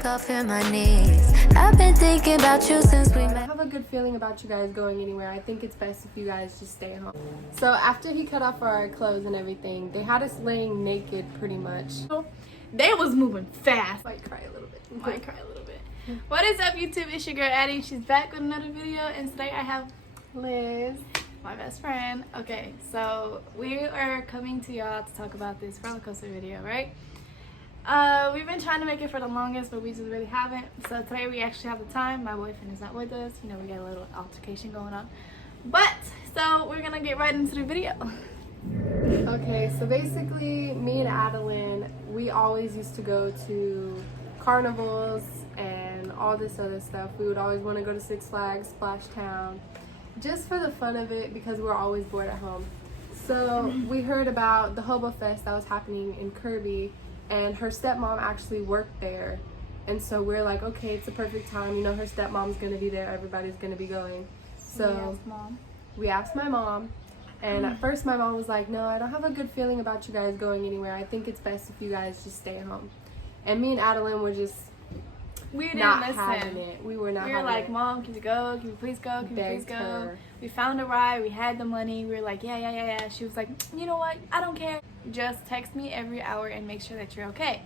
weak off in my knees. I've been thinking about you since we met. I have a good feeling about you guys going anywhere. I think it's best if you guys just stay home. So after he cut off our clothes and everything, they had us laying naked pretty much. They was moving fast. Might cry a little bit. Might cry a little bit. What is up, YouTube? It's your girl Addie. She's back with another video, and today I have Liz, my best friend. Okay, so we are coming to y'all to talk about this roller coaster video, right? We've been trying to make it for the longest, but we just really haven't. So today we actually have the time. My boyfriend is not with us. You know, we got a little altercation going on. But, so we're gonna get right into the video. Okay, so basically me and Adeline, we always used to go to carnivals and all this other stuff. We would always want to go to Six Flags, Splash Town, just for the fun of it because we're always bored at home. So we heard about the Hobo Fest that was happening in Kirby, and her stepmom actually worked there. And so we're like, okay, it's a perfect time. You know, her stepmom's going to be there. Everybody's going to be going. So we asked my mom. And at first my mom was like, no, I don't have a good feeling about you guys going anywhere. I think it's best if you guys just stay home. And me and Adeline were just not having it. We were not having it. We were like, Mom, can you go? Can you please go? Can you please go? Her. We found a ride. We had the money. We were like, yeah. She was like, you know what? I don't care. Just text me every hour and make sure that you're okay.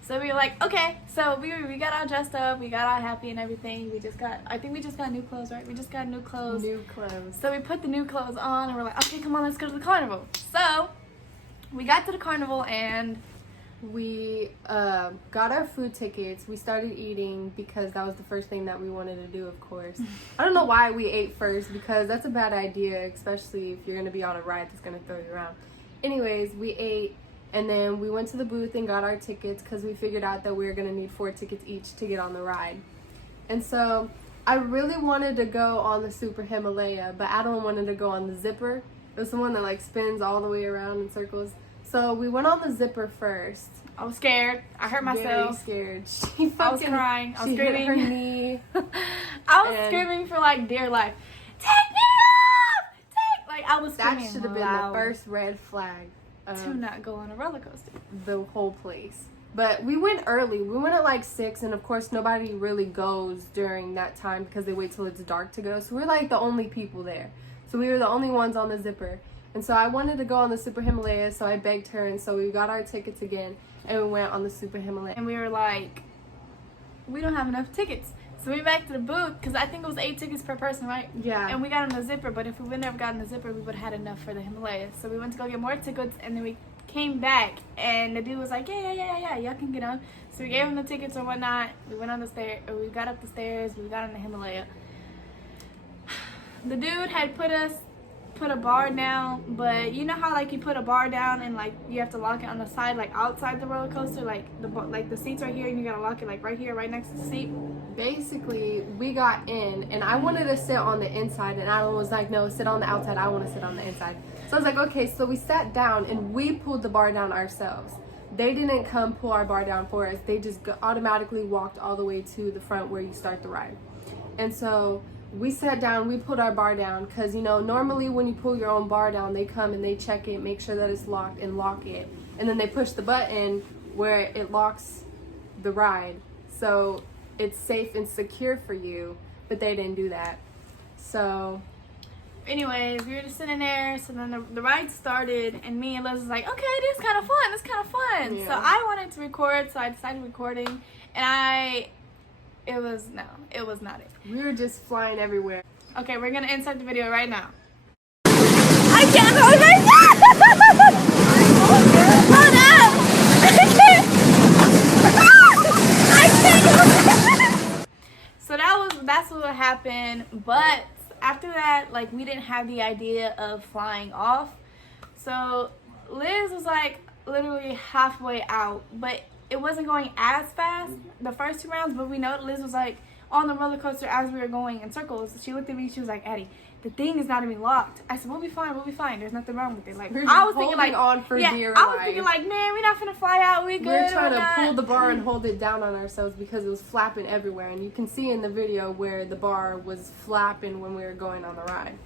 So we were like, okay. So we got all dressed up. We got all happy and everything. I think we just got new clothes, right? We just got new clothes. New clothes. So we put the new clothes on and we're like, okay, come on, let's go to the carnival. So we got to the carnival and we got our food tickets. We started eating because that was the first thing that we wanted to do, of course. I don't know why we ate first because that's a bad idea, especially if you're going to be on a ride that's going to throw you around. Anyways, we ate and then we went to the booth and got our tickets because we figured out that we were going to need 4 tickets each to get on the ride. And so I really wanted to go on the Super Himalaya, but Adeline wanted to go on the Zipper. It was the one that like spins all the way around in circles. So we went on the Zipper first. I was scared. I hurt myself. Very scared. I was crying. I was screaming. Hit her knee. I was screaming for like dear life. Take me off! Like I was screaming. That should have been the first red flag to not go on a roller coaster. The whole place. But we went early. We went at like 6, and of course nobody really goes during that time because they wait till it's dark to go. So we're like the only people there. So we were the only ones on the Zipper. And so I wanted to go on the Super Himalaya, so I begged her, and so we got our tickets again, and we went on the Super Himalaya. And we were like, we don't have enough tickets. So we went back to the booth, because I think it was 8 tickets per person, right? Yeah. And we got on the Zipper, but if we would never gotten the Zipper, we would have had enough for the Himalaya. So we went to go get more tickets, and then we came back, and the dude was like, yeah, y'all can get on. So we gave him the tickets or whatnot. We went on the stairs, or we got up the stairs, we got on the Himalaya. The dude had put a bar down, but you know how like you put a bar down and like you have to lock it on the side, like outside the roller coaster, like the seats right here and you gotta lock it like right here, right next to the seat. Basically, we got in and I wanted to sit on the inside, and Alan was like, no, sit on the outside, I want to sit on the inside. So I was like, okay. So we sat down and we pulled the bar down ourselves. They didn't come pull our bar down for us. They just automatically walked all the way to the front where you start the ride. And so we sat down, we pulled our bar down because, you know, normally when you pull your own bar down, they come and they check it, make sure that it's locked and lock it. And then they push the button where it locks the ride. So it's safe and secure for you, but they didn't do that. So anyways, we were just sitting there, so then the ride started, and me and Liz was like, okay, this is kind of fun. Yeah. So I wanted to record, so I decided recording, and it was not it. we were just flying everywhere. Okay, we're gonna insert the video right now. I can't hold myself! Hold up! I can't! So that's what happened, but after that, like, we didn't have the idea of flying off. So Liz was like literally halfway out, but it wasn't going as fast the first 2 rounds, but we know Liz was like on the roller coaster as we were going in circles. She looked at me, she was like, Addie, the thing is not even locked. I said, we'll be fine, there's nothing wrong with it. Like, I was thinking like on for dear life. I was thinking like, man, we're not gonna fly out, we good. We're trying to pull the bar and hold it down on ourselves because it was flapping everywhere, and you can see in the video where the bar was flapping when we were going on the ride.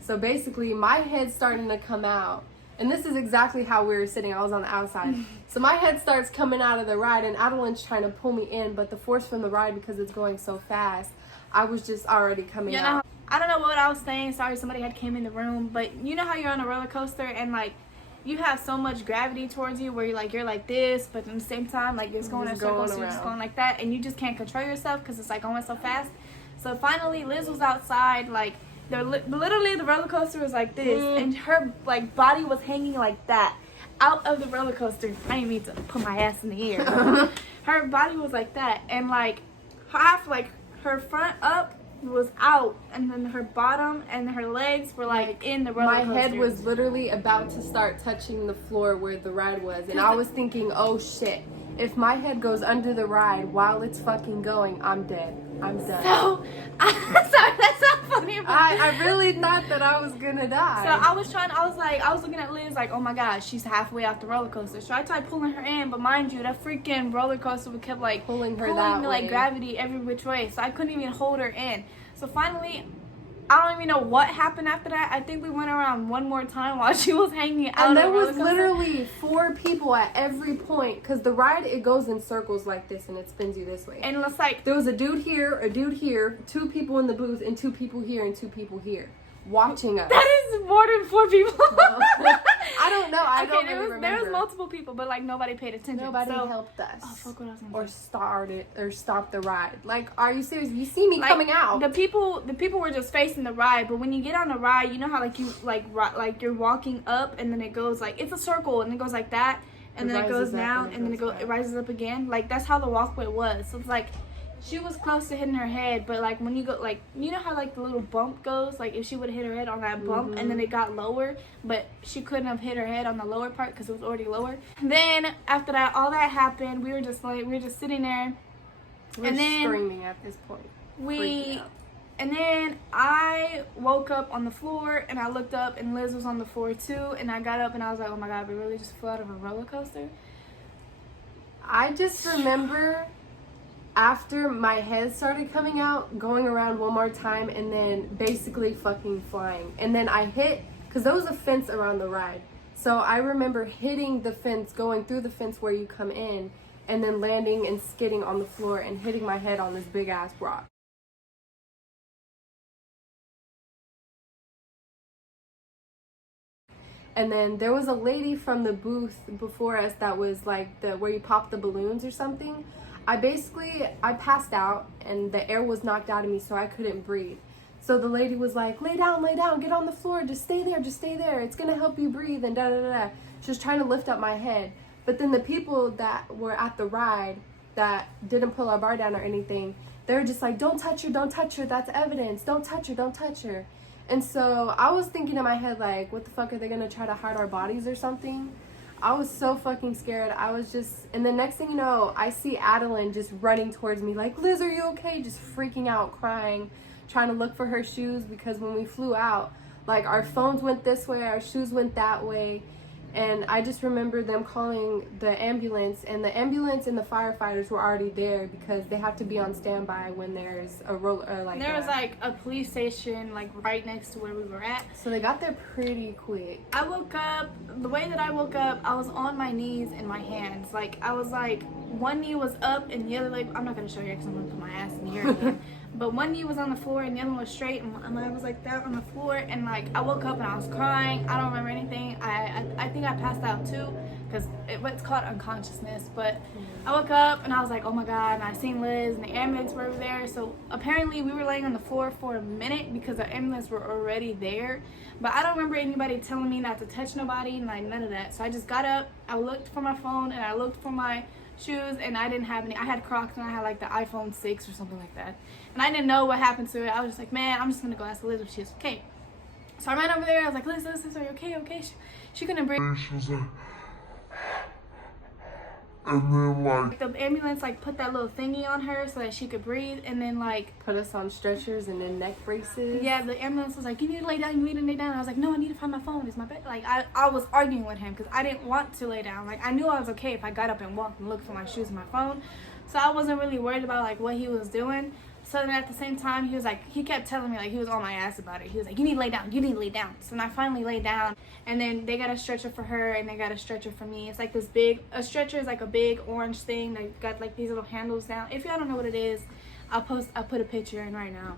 So basically my head's starting to come out, And this is exactly how we were sitting. I was on the outside. So my head starts coming out of the ride, and Adeline's trying to pull me in, but the force from the ride, because it's going so fast, I was just already coming out. I don't know what I was saying. Sorry, somebody had came in the room. But you know how you're on a roller coaster and like you have so much gravity towards you where you're like this, but at the same time like it's going in circles, so you're just going like that, and you just can't control yourself because it's like going so fast. So finally, Liz was outside, like literally the roller coaster was like this, and her like body was hanging like that out of the roller coaster. I didn't mean to put my ass in the air. Her body was like that, and like half like her front up was out, and then her bottom and her legs were like in the roller coaster. My head was literally about to start touching the floor where the ride was, and I was thinking, oh shit, if my head goes under the ride while it's fucking going, I'm dead. I'm done. So, sorry, that's not funny. But I really thought that I was gonna die. So I was looking at Liz like, oh my god, she's halfway off the roller coaster. So I tried pulling her in, but mind you, that freaking roller coaster kept like pulling that way. Like gravity every which way. So I couldn't even hold her in. So finally, I don't even know what happened after that. I think we went around one more time while she was hanging out. And there was literally 4 people at every point, because the ride, it goes in circles like this and it spins you this way. And it's like there was a dude here, 2 people in the booth, and 2 people here and 2 people here watching us. That is more than 4 people. I don't know. I don't really remember. There was multiple people, but like nobody paid attention. Nobody helped us. Oh, fuck what I was gonna say. Stopped the ride. Like, are you serious? You see me coming out. The people were just facing the ride, but when you get on the ride, you know how like you like you're walking up and then it goes like it's a circle and it goes like that and then it goes down and then it rises up again. Like that's how the walkway was. So it's like she was close to hitting her head, but like when you go like you know how like the little bump goes, like if she would have hit her head on that bump and then it got lower, but she couldn't have hit her head on the lower part because it was already lower. And then after that, all that happened, we were just sitting there. We're screaming at this point. And then I woke up on the floor and I looked up and Liz was on the floor too, and I got up and I was like, oh my god, we really just flew out of a roller coaster. I just remember after my head started coming out, going around one more time, and then basically fucking flying. And then I hit, because there was a fence around the ride. So I remember hitting the fence, going through the fence where you come in, and then landing and skidding on the floor and hitting my head on this big ass rock. And then there was a lady from the booth before us that was like where you pop the balloons or something. I passed out and the air was knocked out of me, so I couldn't breathe. So the lady was like, lay down, get on the floor, just stay there, it's gonna help you breathe, and da da da da. She was trying to lift up my head. But then the people that were at the ride that didn't pull our bar down or anything, they were just like, don't touch her, that's evidence, don't touch her. And so I was thinking in my head, like, what the fuck, are they gonna try to hide our bodies or something? I was so fucking scared. And the next thing you know, I see Adeline just running towards me like, Liz, are you okay? Just freaking out, crying, trying to look for her shoes, because when we flew out, like our phones went this way, our shoes went that way. And I just remember them calling the ambulance, and the ambulance and the firefighters were already there because they have to be on standby when there's a roller, or like there was like a police station like right next to where we were at. So they got there pretty quick. I woke up, the way that I woke up, I was on my knees and my hands. Like I was like, one knee was up and the other leg, I'm not gonna show you because I'm gonna put my ass in the air again. But one knee was on the floor and the other one was straight, and I was like that on the floor, and like I woke up and I was crying. I don't remember anything. I think I passed out too, because it's called unconsciousness. But I woke up and I was like, oh my god, and I seen Liz and the ambulance were over there. So apparently we were laying on the floor for a minute because the ambulance were already there. But I don't remember anybody telling me not to touch nobody and like none of that. So I just got up, I looked for my phone and I looked for my shoes, and I didn't have any. I had Crocs and I had like the iPhone 6 or something like that, and I didn't know what happened to it. I was just like, man, I'm just gonna go ask Liz if she's okay. So I ran over there. I was like, Liz, are you okay? She couldn't breathe. She was like, and then like the ambulance like put that little thingy on her so that she could breathe, and then like put us on stretchers and then neck braces. Yeah, the ambulance was like, you need to lay down, I was like, no, I need to find my phone, it's my bed. Like I was arguing with him because I didn't want to lay down. Like I knew I was okay if I got up and walked and looked for my shoes and my phone, so I wasn't really worried about like what he was doing. So then at the same time, he was like, he kept telling me, like, he was on my ass about it. He was like, you need to lay down, you need to lay down. So then I finally laid down, and then they got a stretcher for her, and they got a stretcher for me. It's like this big, a stretcher is like a big orange thing that got like these little handles down. If y'all don't know what it is, I'll put a picture in right now.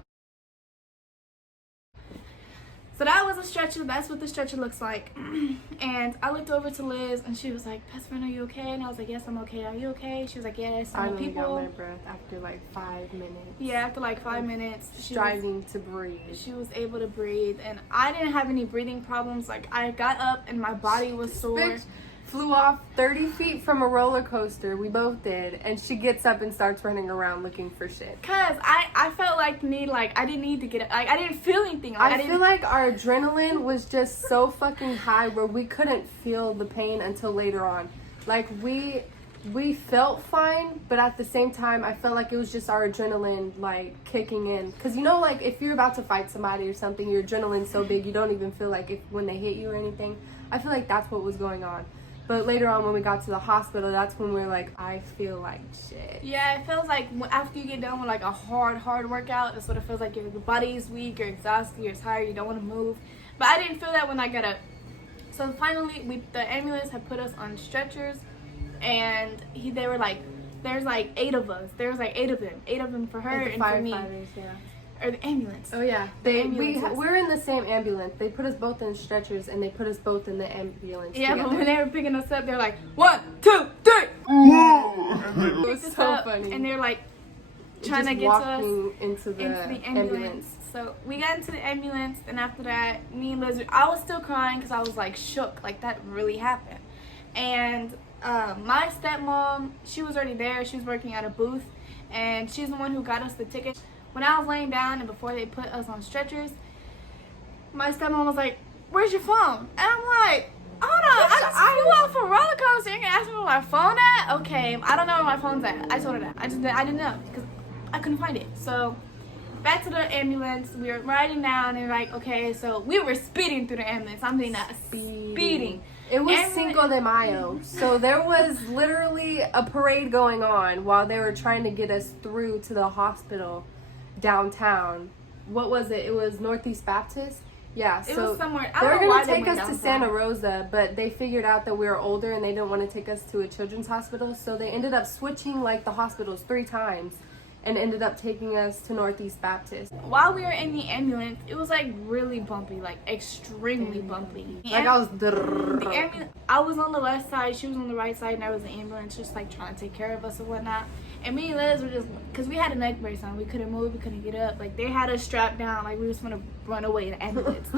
So that was a stretcher. That's what the stretcher looks like. And I looked over to Liz, and she was like, "Best friend, are you okay?" And I was like, "Yes, I'm okay. Are you okay?" She was like, "Yes." I And only got my breath after like 5 minutes. Yeah, after like 5 minutes, Striving to breathe. she was able to breathe, and I didn't have any breathing problems. Like, I got up and my body was sore. Bitch flew off 30 feet from a roller coaster. We both did. And she gets up and starts running around looking for shit. Cause I felt like I didn't need to get up. Like, I didn't feel anything. Like, I feel like our adrenaline was just so fucking high where we couldn't feel the pain until later on. Like, we felt fine, but at the same time, I felt like it was just our adrenaline, like, kicking in. Because, you know, like, if you're about to fight somebody or something, your adrenaline's so big, you don't even feel like when they hit you or anything. I feel like that's what was going on. But later on, when we got to the hospital, that's when we were like, I feel like shit. Yeah, it feels like after you get done with like a hard workout, that's what it feels like. Your body is weak, you're exhausted, you're tired, you don't want to move. But I didn't feel that when I got up. So finally, the ambulance had put us on stretchers, and they were like, there's like 8 of us. There was like 8 of them for her Like and for me. Yeah. Or the ambulance. Oh yeah, ambulances. we're in the same ambulance. They put us both in stretchers, and they put us both in the ambulance. Yeah, together. but when they were picking us up, they're like 1, 2, 3. It was Picked us so up, funny. and they're like trying Just to get to us walking into the ambulance. So we got into the ambulance, and after that, me and Liz, I was still crying because I was like shook, like that really happened. And my stepmom, she was already there. She was working at a booth, and she's the one who got us the ticket. When I was laying down and before they put us on stretchers, my stepmom was like, "Where's your phone?" And I'm like, "Hold on, I just flew off a roller coaster. You're gonna ask me where my phone at? Okay, I don't know where my phone's at." I told her that. I didn't know because I couldn't find it. So back to the ambulance. We were riding down, and like, okay, so we were speeding through the ambulance. I'm being not speeding. It was Ambulance- Cinco de Mayo, so there was literally a parade going on while they were trying to get us through to the hospital downtown. What was it? It was Northeast Baptist. Yeah, It so was somewhere. they were don't know why gonna they take went us to downtown. Santa Rosa, but they figured out that we were older and they didn't want to take us to a children's hospital, so they ended up switching like the hospitals 3 times and ended up taking us to Northeast Baptist. While we were in the ambulance, it was like really bumpy, like extremely bumpy. Like I was The ambulance, I was on the left side, she was on the right side, and I was in the ambulance just like trying to take care of us and whatnot. And me and Liz were just, because we had a neck brace on, we couldn't move, we couldn't get up. Like they had us strapped down, like we was gonna run away in the ambulance.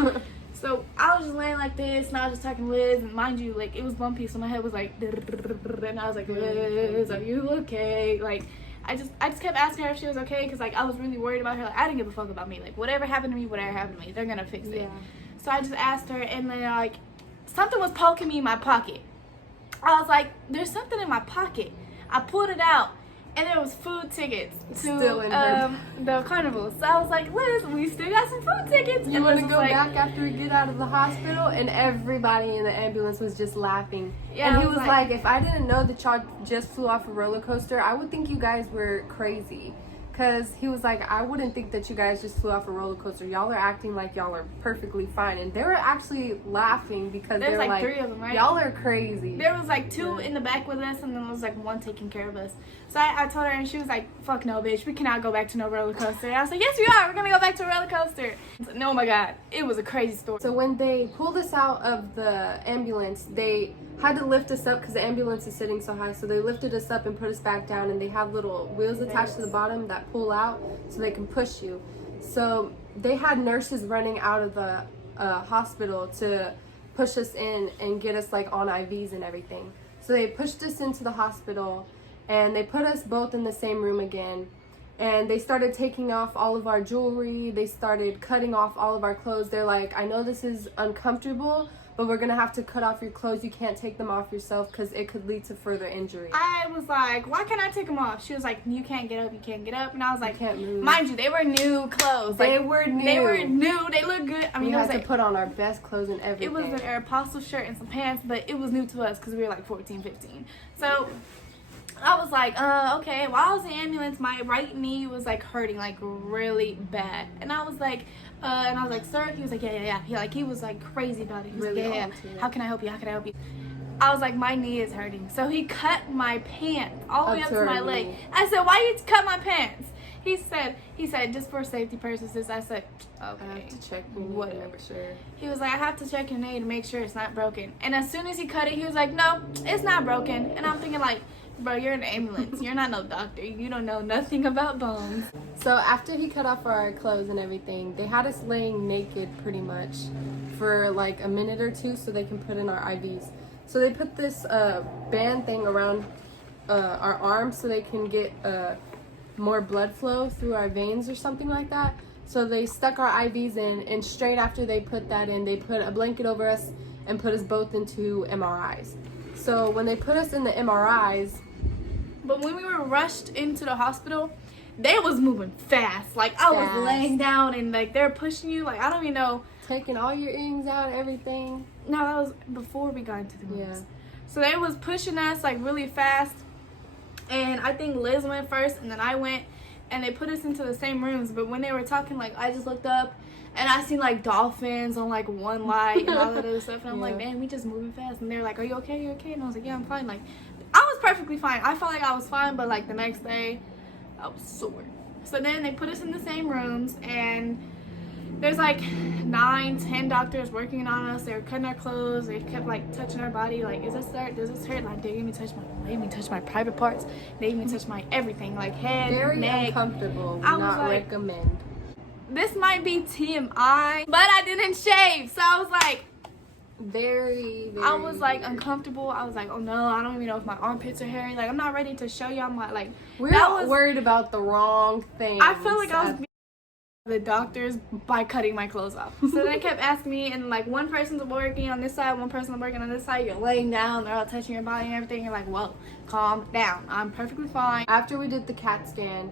So I was just laying like this, and I was just talking to Liz, and mind you, like it was bumpy, so my head was like, and I was like, "Liz, are you okay?" Like I just kept asking her if she was okay, because like I was really worried about her. Like I didn't give a fuck about me. Like whatever happened to me, they're gonna fix it. Yeah. So I just asked her, and then like something was poking me in my pocket. I was like, "There's something in my pocket." I pulled it out, and there was food tickets Still to in her. the carnival. So I was like, "Liz, we still got some food tickets." You and want Liz to was go like, back after we get out of the hospital? And everybody in the ambulance was just laughing. Yeah, and I he was was like- like, if I didn't know that y'all just flew off a roller coaster, I would think you guys were crazy. Because he was like, I wouldn't think that you guys just flew off a roller coaster. Y'all are acting like y'all are perfectly fine. And they were actually laughing because they There's were like like, 3 of them, right? y'all are crazy. There was like 2 in the back with us, and then there was like 1 taking care of us. So I told her, and she was like, "Fuck no, bitch, we cannot go back to no roller coaster." And I was like, "Yes, we are. We're gonna go back to a roller coaster." No, oh my god, it was a crazy story. So when they pulled us out of the ambulance, they had to lift us up because the ambulance is sitting so high. So they lifted us up and put us back down, and they have little wheels attached to the bottom that pull out so they can push you. So they had nurses running out of the hospital to push us in and get us like on IVs and everything. So they pushed us into the hospital, and they put us both in the same room again. And they started taking off all of our jewelry. They started cutting off all of our clothes. They're like, I know this is uncomfortable, but we're gonna have to cut off your clothes. You can't take them off yourself because it could lead to further injury. I was like, "Why can't I take them off?" She was like, "You can't get up, you can't get up." And I was like, can't move. "Mind you, they were new clothes. They Like, were new. They were new. They looked good. I mean, We it had was to like, put on our best clothes and everything. it was an Aeropostale shirt and some pants, but it was new to us because we were like 14, 15. So I was like, okay. While I was in the ambulance, my right knee was like hurting like really bad, and I was like, sir. He was like, yeah. He was like crazy about it. He was Really like, yeah. on to it. How can I help you? How can I help you? I was like, my knee is hurting. So he cut my pants all the way up to her my knee. leg. I said, why you cut my pants? He said, just for safety purposes. I said, I okay. have to check your knee Whatever. to make sure. He was like, I have to check your knee to make sure it's not broken. And as soon as he cut it, he was like, no, it's not broken. And I'm thinking like, bro, you're an ambulance. You're not no doctor. You don't know nothing about bones. So after he cut off our clothes and everything, they had us laying naked pretty much for like a minute or two so they can put in our IVs. So they put this band thing around our arms so they can get more blood flow through our veins or something like that. So they stuck our IVs in, and straight after they put that in, they put a blanket over us and put us both into MRIs. So when they put us in the MRIs, But when we were rushed into the hospital, they was moving fast. Like, I was Fast. laying down and, like, they're pushing you. Like, I don't even know. taking all your earrings out and everything. No, that was before we got into the rooms. Yeah. So they was pushing us, like, really fast. And I think Liz went first, and then I went. And they put us into the same rooms. But when they were talking, like, I just looked up. And I seen, like, dolphins on, like, one light and all that other stuff. And I'm like, Yeah. man, we just moving fast. And they're like, are you okay? Are you okay? And I was like, yeah, I'm fine. Like, I was perfectly fine. I felt like I was fine. But, like, the next day, I was sore. So then they put us in the same rooms. And there's, like, 9-10 doctors working on us. They were cutting our clothes. They kept, like, touching our body. Like, is this hurt? Does this hurt? Like, they made me touch my private parts. They made me touch my everything. Like, head, Very neck. uncomfortable. I was Not like- recommend. This might be TMI, but I didn't shave. So I was like, Very, very. I was like weird. uncomfortable. I was like, oh no, I don't even know if my armpits are hairy. Like, I'm not ready to show you. I'm like We're that was- worried about the wrong thing. I felt like I was being the doctors by cutting my clothes off. So they kept asking me, and like one person's working on this side, one person's working on this side. You're laying down, they're all touching your body and everything. You're like, whoa, calm down. I'm perfectly fine. After we did the CAT scan,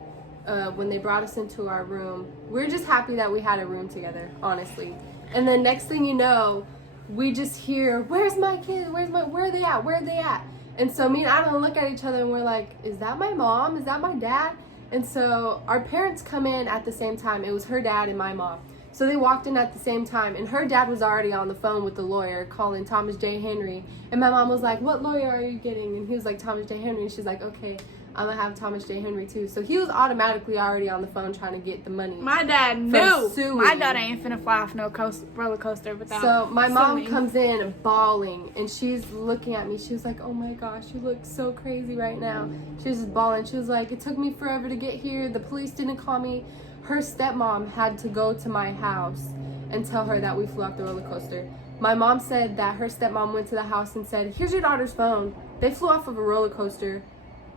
when they brought us into our room, we were just happy that we had a room together, honestly. And then next thing you know, we just hear, "Where's my kid? Where are they at? Where are they at?" And so me and Adeline look at each other and we're like, "Is that my mom? Is that my dad?" And so our parents come in at the same time. It was her dad and my mom. So they walked in at the same time, and her dad was already on the phone with the lawyer calling Thomas J. Henry. And my mom was like, "What lawyer are you getting?" And he was like, "Thomas J. Henry." And she's like, "Okay, I'm gonna have Thomas J. Henry too." So he was automatically already on the phone trying to get the money. My dad knew. suing. My dad ain't finna fly off no roller coaster without. So my mom suing. comes in bawling, and she's looking at me. She was like, "Oh my gosh, you look so crazy right now." She was just bawling. She was like, "It took me forever to get here. The police didn't call me." Her stepmom had to go to my house and tell her that we flew off the roller coaster. My mom said that her stepmom went to the house and said, "Here's your daughter's phone. They flew off of a roller coaster."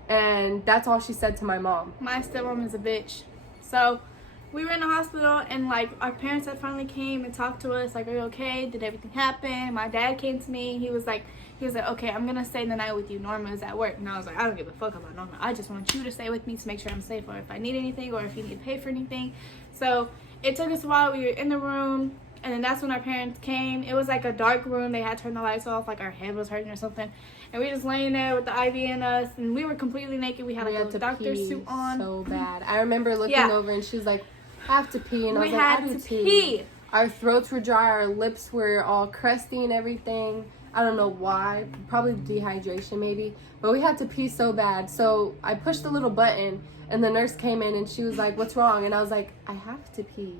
And that's all she said to my mom. My stepmom is a bitch. So we were in the hospital, and like our parents had finally came and talked to us, like, are you okay? Did everything happen? My dad came to me. He was like, okay, I'm gonna stay the night with you. Norma is at work. And I was like, I don't give a fuck about Norma. I just want you to stay with me to make sure I'm safe, or if I need anything, or if you need to pay for anything. So it took us a while. We were in the room, and then that's when our parents came. It was like a dark room. They had turned the lights off, like our head was hurting or something. And we were just laying there with the IV in us, and we were completely naked. We had like a doctor pee suit on. so bad. I remember looking Yeah. over, and she was like, "I have to pee," and I We was like, "I had do to too." pee. Our throats were dry, our lips were all crusty and everything. I don't know why, probably dehydration maybe, but we had to pee so bad. So I pushed the little button, and the nurse came in, and she was like, "What's wrong?" And I was like, "I have to pee."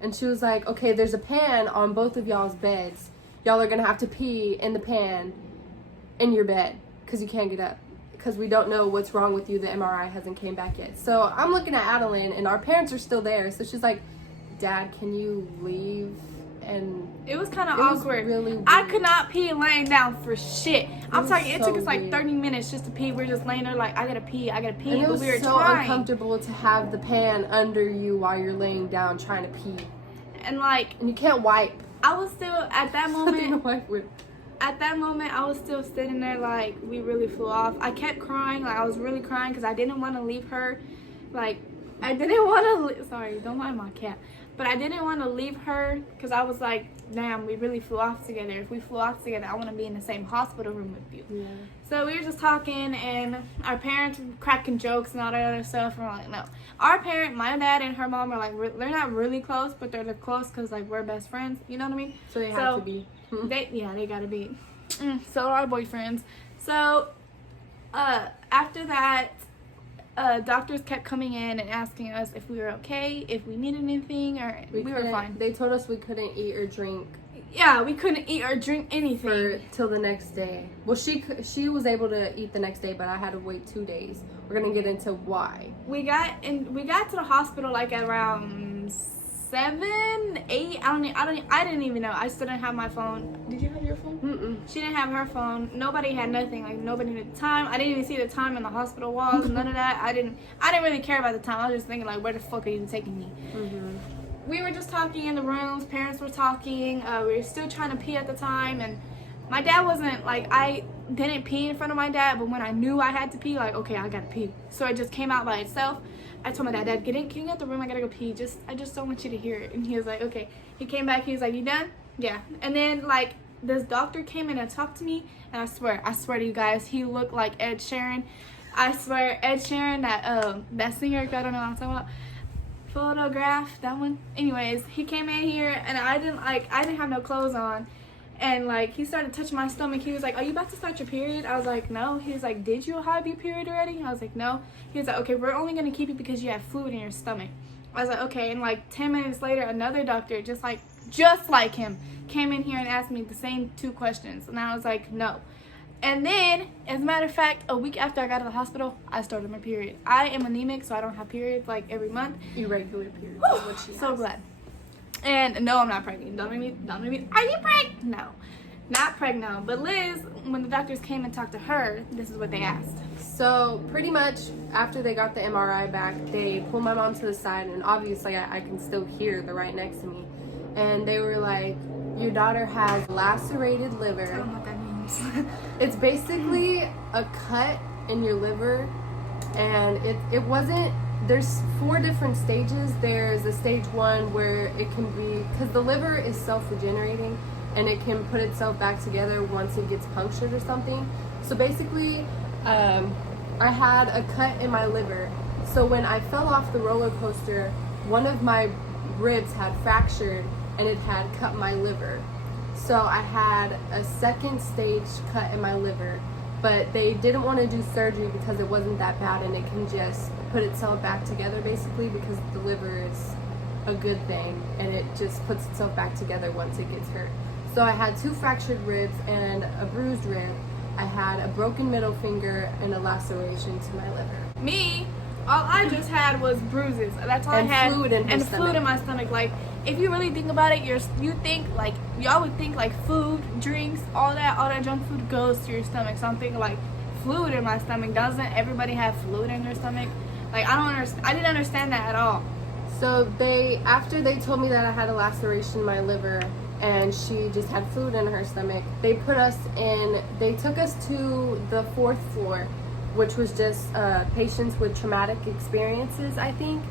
And she was like, "Okay, there's a pan on both of y'all's beds. Y'all are gonna have to pee in the pan in your bed, because you can't get up, because we don't know what's wrong with you. The MRI hasn't came back yet." So I'm looking at Adeline, and our parents are still there. So she's like, "Dad, can you leave?" And It was kind of it was awkward. really I weird. could not pee laying down for shit. I'm was talking, it so took us like weird. 30 minutes just to pee. We were just laying there like, I gotta pee, And it but was we were so trying. uncomfortable to have the pan under you while you're laying down trying to pee. And like, And you can't wipe. I was still, at that Nothing to moment, wipe with. I was still sitting there like, we really flew off. I kept crying, like I was really crying because I didn't want to leave her. Like, I didn't want to, sorry, don't mind my cat. But I didn't want to leave her because I was like, damn, we really flew off together. If we flew off together, I want to be in the same hospital room with you. Yeah. So we were just talking, and our parents were cracking jokes and all that other stuff. And we're like, no. Our parent, my dad and her mom are like, they're not really close, but they're close because like we're best friends. You know what I mean? So they have to be. They gotta be. So are our boyfriends. So after that, doctors kept coming in and asking us if we were okay, if we needed anything, or we were fine. They told us we couldn't eat or drink Yeah, we couldn't eat or drink anything. till the next day. Well, she was able to eat the next day, but I had to wait 2 days. We're gonna get into why. We got to the hospital like at around 7, 8. I didn't even know. I still didn't have my phone. Did you have your phone? Mm-mm. She didn't have her phone. Nobody had nothing. Like nobody knew the time. I didn't even see the time in the hospital walls. None of that. I didn't really care about the time. I was just thinking like, where the fuck are you taking me? Mm-hmm. We were just talking in the rooms. Parents were talking. We were still trying to pee at the time, and my dad wasn't like, I didn't pee in front of my dad, but when I knew I had to pee, like, okay, I gotta pee. So it just came out by itself. I told my dad, Dad, can you get out the room? I gotta go pee. I just don't want you to hear it. And he was like, okay. He came back. He was like, you done? Yeah. And then like this doctor came in and talked to me, and I swear to you guys, he looked like Ed Sheeran. I swear, Ed Sheeran, that singer, I don't know what I'm talking about. Photograph, that one. Anyways, he came in here and I didn't have no clothes on, and like he started touching my stomach. He was like, are you about to start your period? I was like, no. He was like, did you have your period already? I was like, no. He was like, okay, we're only gonna keep you because you have fluid in your stomach. I was like, okay. And like 10 minutes later, another doctor just like him came in here and asked me the same 2 questions, and I was like, no. And then, as a matter of fact, a week after I got to the hospital, I started my period. I am anemic, so I don't have periods like every month. Irregular periods. Whew, is what she so has. glad. And no, I'm not pregnant. Don't make me. Are you pregnant? No, not pregnant. But Liz, when the doctors came and talked to her, this is what they asked. So pretty much after they got the MRI back, they pulled my mom to the side, and obviously I can still hear they're right next to me. And they were like, your daughter has lacerated liver. I don't know what that means. It's basically a cut in your liver, and it wasn't, there's 4 different stages. There's a stage 1 where it can be, because the liver is self-regenerating and it can put itself back together once it gets punctured or something. So basically, I had a cut in my liver. So when I fell off the roller coaster, one of my ribs had fractured and it had cut my liver. So I had a 2nd stage cut in my liver, but they didn't want to do surgery because it wasn't that bad, and it can just put itself back together basically, because the liver is a good thing and it just puts itself back together once it gets hurt. So I had 2 fractured ribs and a bruised rib. I had a broken middle finger and a laceration to my liver. Me, all I just had was bruises. That's all And I had. fluid in her and stomach. fluid in my stomach. Like, if you really think about it, y'all would think like food, drinks, all that junk food goes to your stomach. So I'm thinking like fluid in my stomach. Doesn't everybody have fluid in their stomach? Like, I didn't understand that at all. So after they told me that I had a laceration in my liver and she just had fluid in her stomach, they took us to the 4th floor, which was just patients with traumatic experiences, I think.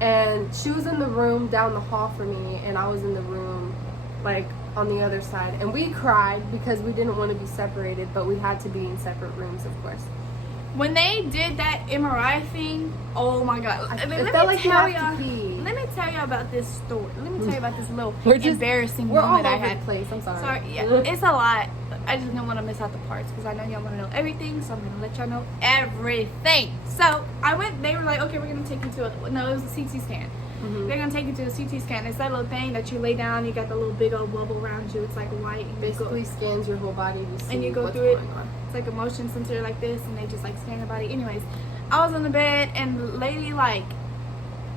And she was in the room down the hall for me, and I was in the room like on the other side. And we cried because we didn't want to be separated, but we had to be in separate rooms, of course. When they did that MRI thing, oh my god. Let me tell y'all about this story. Let me tell you about this little We're embarrassing all moment I over had. the place. I'm sorry. Sorry, yeah, it's a lot. I just don't want to miss out the parts because I know y'all want to know everything, so I'm going to let y'all know everything. So they were like, okay, we're going to take you to it was a CT scan. Mm-hmm. They're going to take you to the CT scan. It's that little thing that you lay down, you got the little big old bubble around you. It's like white. And Basically scans your whole body to see and you go what's through it. going on. It's like a motion sensor like this, and they just like scan your body. Anyways, I was on the bed, and the lady, like,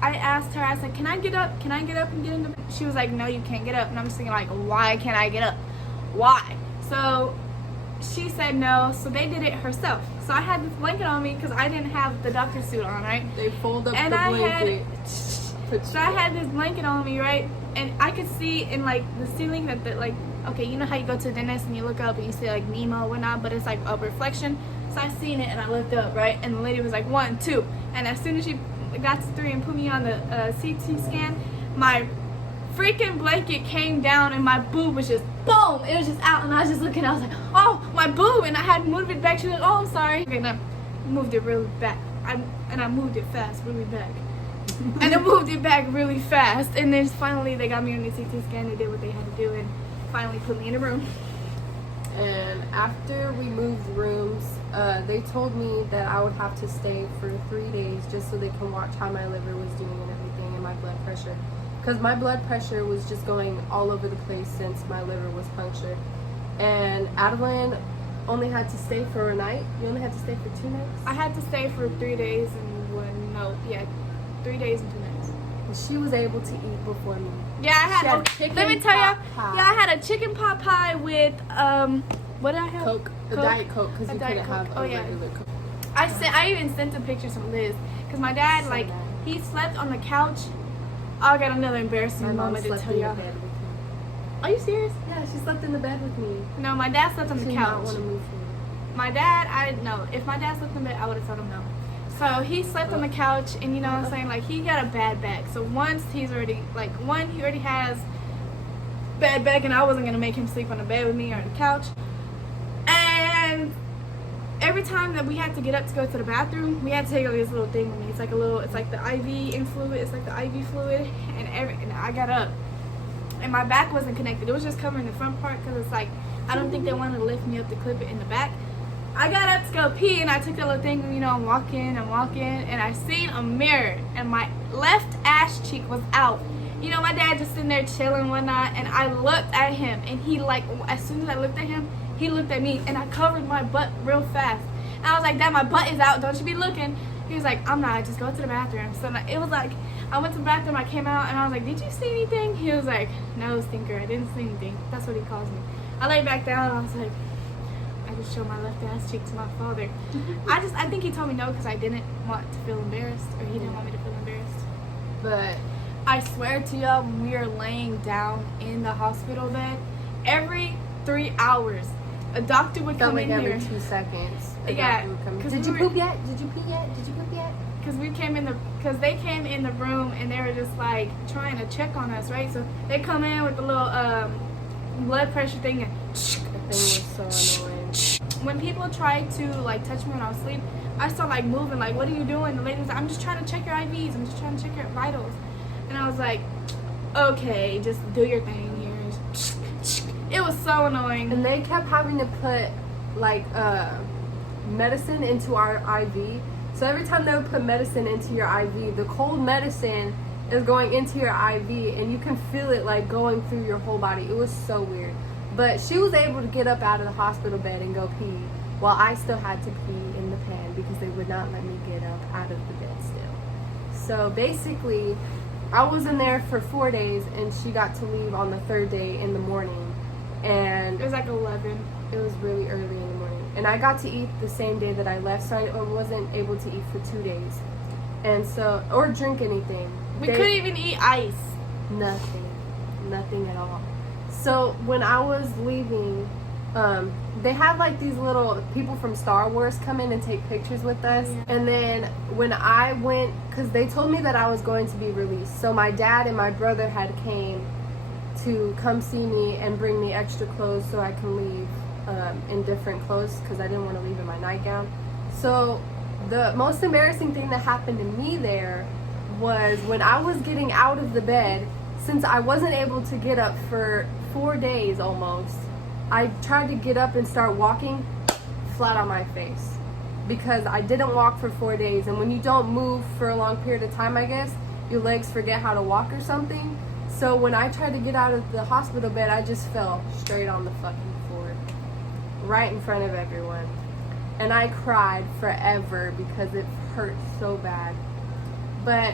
I asked her, I said, can I get up? Can I get up and get in the bed? She was like, no, you can't get up. And I'm just thinking, like, why can't I get up? Why? So she said no, so they did it herself. So I had this blanket on me because I didn't have the doctor suit on, right? They fold up And the I blanket. So I had this blanket on me, right? And I could see in like the ceiling that okay, you know how you go to the dentist and you look up and you see like Nemo and whatnot, but it's like a reflection. So I seen it and I looked up, right? And the lady was like 1, 2, and as soon as she got to 3 and put me on the CT scan, my freaking blanket came down and my boob was just boom. It was just out, and I was just looking. I was like, oh, my boob, and I had to move it back. She was like, oh, I'm sorry. Okay, and I moved it really back. I moved it fast, really back. And I moved it back really fast. And then finally they got me on the CT scan. They did what they had to do and finally put me in a room. And after we moved rooms, they told me that I would have to stay for 3 days just so they can watch how my liver was doing and everything and my blood pressure. Because my blood pressure was just going all over the place since my liver was punctured. And Adeline only had to stay for a night. You only had to stay for 2 nights? I had to stay for 3 days and 3 days and 2 nights. And she was able to eat before me. Yeah, I She had. had chicken Let me tell y'all. pot pie. Yeah, I had a chicken pot pie with what did I have? Coke, a Coke. Diet Coke, because A you Diet couldn't have Coke. a Oh, yeah. regular Coke. I even sent the pictures from Liz because my dad So like bad. he slept on the couch. I got another embarrassing My mom moment to slept tell in the y'all. bed with me. Are you serious? Yeah, she slept in the bed with me. No, my dad slept on She the did not couch. want to move from me. My dad, I know. If my dad slept in bed, I would have told him no. So he slept on the couch, and you know what I'm saying? Like, he got a bad back. So once he's already, like, he already has bad back, and I wasn't going to make him sleep on the bed with me or the couch. And every time that we had to get up to go to the bathroom, we had to take this little thing with me. It's like the IV in fluid. It's like the IV fluid. And I got up, and my back wasn't connected. It was just covering the front part because it's like, I don't think they wanted to lift me up to clip it in the back. I got up to go pee, and I took that little thing, you know, I'm walking, and I seen a mirror, and my left ass cheek was out. You know, my dad just sitting there chilling and whatnot, and I looked at him, and he, like, as soon as I looked at him, he looked at me, and I covered my butt real fast. And I was like, Dad, my butt is out, don't you be looking. He was like, I'm not, just go to the bathroom. So it was like, I went to the bathroom, I came out, and I was like, did you see anything? He was like, no, stinker, I didn't see anything. That's what he calls me. I laid back down, and I was like, I just showed my left ass cheek to my father. I think he told me no because I didn't want to feel embarrassed, or he didn't want me to feel embarrassed. But I swear to y'all, when we were laying down in the hospital bed, every 3 hours, a doctor would felt come like in every here. 2 seconds. a Yeah, doctor would come in. 'cause Did we you were- poop yet? Did you pee yet? Did you poop yet? Because they came in the room and they were just like trying to check on us, right? So they come in with the little blood pressure thing and The thing was so annoying. when people tried to like touch me when I was asleep, I started like moving, like, what are you doing? The lady was like, I'm just trying to check your IVs, I'm just trying to check your vitals. And I was like, okay, just do your thing here. It was so annoying. And they kept having to put like medicine into our IV. So every time they would put medicine into your IV, the cold medicine is going into your IV, and you can feel it like going through your whole body. It was so weird. But she was able to get up out of the hospital bed and go pee, while I still had to pee in the pan because they would not let me get up out of the bed still. So basically, I was in there for 4 days, and she got to leave on the 3rd day in the morning. And It was like 11. it was really early in the morning. And I got to eat the same day that I left, so I wasn't able to eat for 2 days. And so, or drink anything. We couldn't even eat ice. Nothing at all. So when I was leaving, they had like these little people from Star Wars come in and take pictures with us. Yeah. And then when I went, because they told me that I was going to be released. So my dad and my brother had came to come see me and bring me extra clothes so I can leave in different clothes because I didn't want to leave in my nightgown. So the most embarrassing thing that happened to me there was when I was getting out of the bed, since I wasn't able to get up for 4 days almost, I tried to get up and start walking flat on my face because I didn't walk for 4 days. And when you don't move for a long period of time, I guess, your legs forget how to walk or something. So when I tried to get out of the hospital bed, I just fell straight on the fucking floor, right in front of everyone. And I cried forever because it hurt so bad. But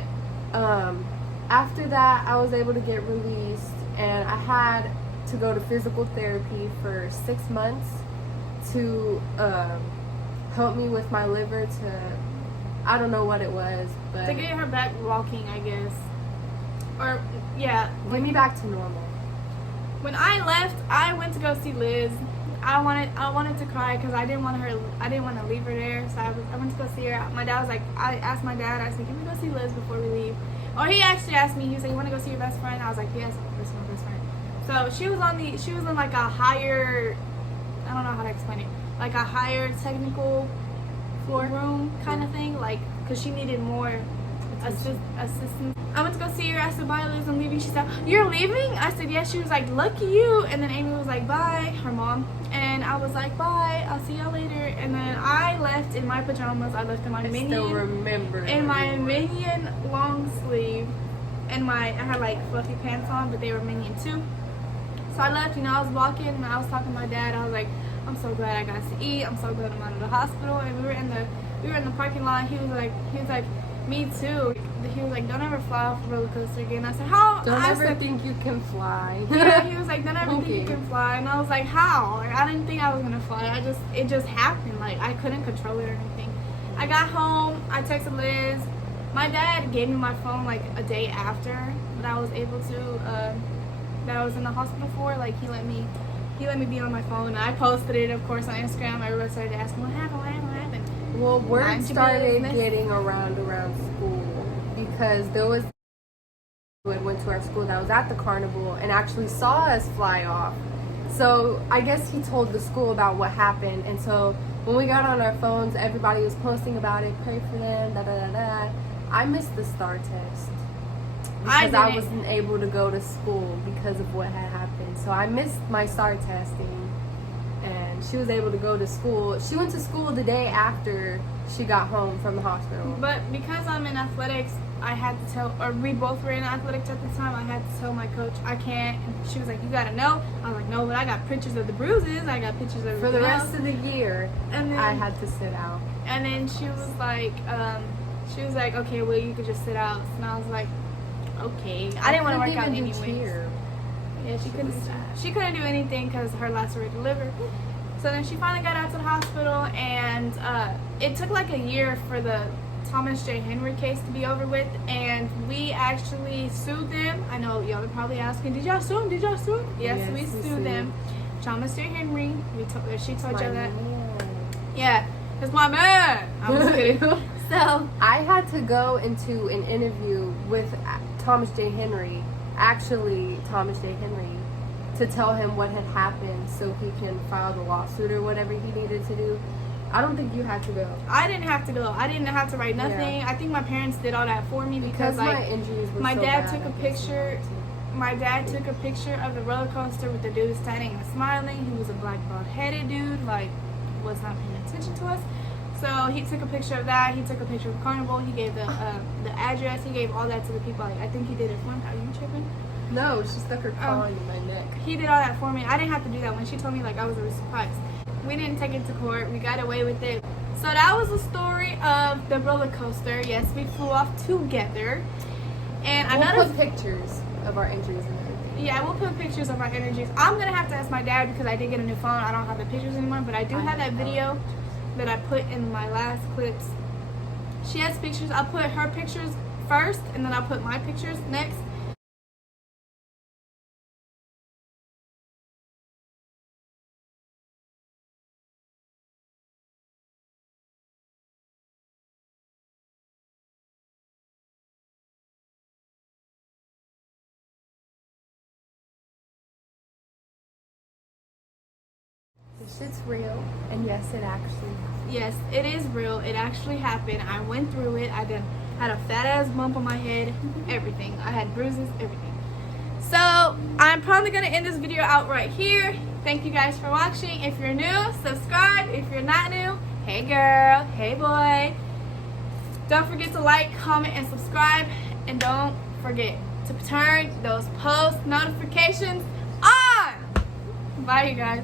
after that, I was able to get released, and I had to go to physical therapy for 6 months to help me with my liver I don't know what it was, but To get her back walking, I guess. Or, yeah. get me back to normal. When I left, I went to go see Liz. I wanted to cry because I didn't want to leave her there. So I went to go see her. My dad was like, I asked my dad, I said, can we go see Liz before we leave? Or he actually asked me, he was like, you want to go see your best friend? I was like, yes, this is my best friend. So she was in like a higher, I don't know how to explain it, like a higher technical floor room kind of thing, like, because she needed more assistance. I went to go see her. I said, bye Liz, I'm leaving. She said, you're leaving? I said, yes. She was like, lucky you. And then Amy was like, bye, her mom. And I was like, bye, I'll see y'all later. And then I left in my pajamas. I left in my Minion. Still remember. In my Minion long sleeve. And I had like fluffy pants on, but they were Minion too. So I left, I was walking and I was talking to my dad. I was like, I'm so glad I got to eat. I'm so glad I'm out of the hospital. And we were in the parking lot. He was like, me too. He was like, don't ever fly off a roller coaster again. I said, how? Don't ever think you can fly. Yeah, he was like, don't ever think you can fly. And I was like, how? Like, I didn't think I was gonna fly. It just happened. Like, I couldn't control it or anything. I got home. I texted Liz. My dad gave me my phone like a day after that I was able to. That I was in the hospital for. Like, he let me be on my phone. And I posted it, of course, on Instagram. Everybody started asking, what happened? Well, word started getting around school because there was who had went to our school that was at the carnival and actually saw us fly off. So I guess he told the school about what happened, and so when we got on our phones, everybody was posting about it. Pray for them, da da da da. I missed the STAR test because I wasn't able to go to school because of what had happened. So I missed my STAR testing. And she was able to go to school. She went to school the day after she got home from the hospital. But because I'm in athletics, I had to tell, or we both were in athletics at the time, I had to tell my coach, I can't. And she was like, you gotta know. I was like, no, but I got pictures of the bruises. I got pictures of for the rest of the year. And then, I had to sit out. And then she was like, okay, well, you could just sit out. And I was like, okay. I didn't want to work out anyway. Yeah, she couldn't do anything because her lacerated liver. So then she finally got out to the hospital, and it took like a year for the Thomas J. Henry case to be over with, and we actually sued them. I know y'all are probably asking, did y'all sue them? Did y'all sue them? Yes, we sued them. Thomas J. Henry. She told y'all that. Yeah, it's my man. I was kidding. So I had to go into an interview with Thomas J. Henry. Actually, Thomas J. Henry, to tell him what had happened so he can file the lawsuit or whatever he needed to do. I don't think you had to go. I didn't have to go. I didn't have to write nothing. Yeah. I think my parents did all that for me because like, my injuries were my so dad bad, took a picture. My dad took a picture of the roller coaster with the dude standing and smiling. He was a black bald-headed dude, like was not paying attention to us. So he took a picture of that. He took a picture of Carnival. He gave the address. He gave all that to the people. Like, I think he did it for me. Are you tripping? No, she stuck her claw in my neck. He did all that for me. I didn't have to do that. When she told me, like, I was surprised. We didn't take it to court. We got away with it. So that was the story of the roller coaster. Yes, we flew off together. And we'll put pictures of our injuries and everything. Yeah, we'll put pictures of our injuries. I'm gonna have to ask my dad because I did get a new phone. I don't have the pictures anymore, but I do have that video that I put in my last clips. She has pictures. I'll put her pictures first, and then I'll put my pictures next. This shit's real, and yes, it actually happened. Yes, it is real. It actually happened. I went through it. I had a fat ass bump on my head. Everything. I had bruises. Everything. So I'm probably gonna end this video out right here. Thank you guys for watching. If you're new, subscribe. If you're not new, hey girl, hey boy. Don't forget to like, comment, and subscribe. And don't forget to turn those post notifications on. Bye, you guys.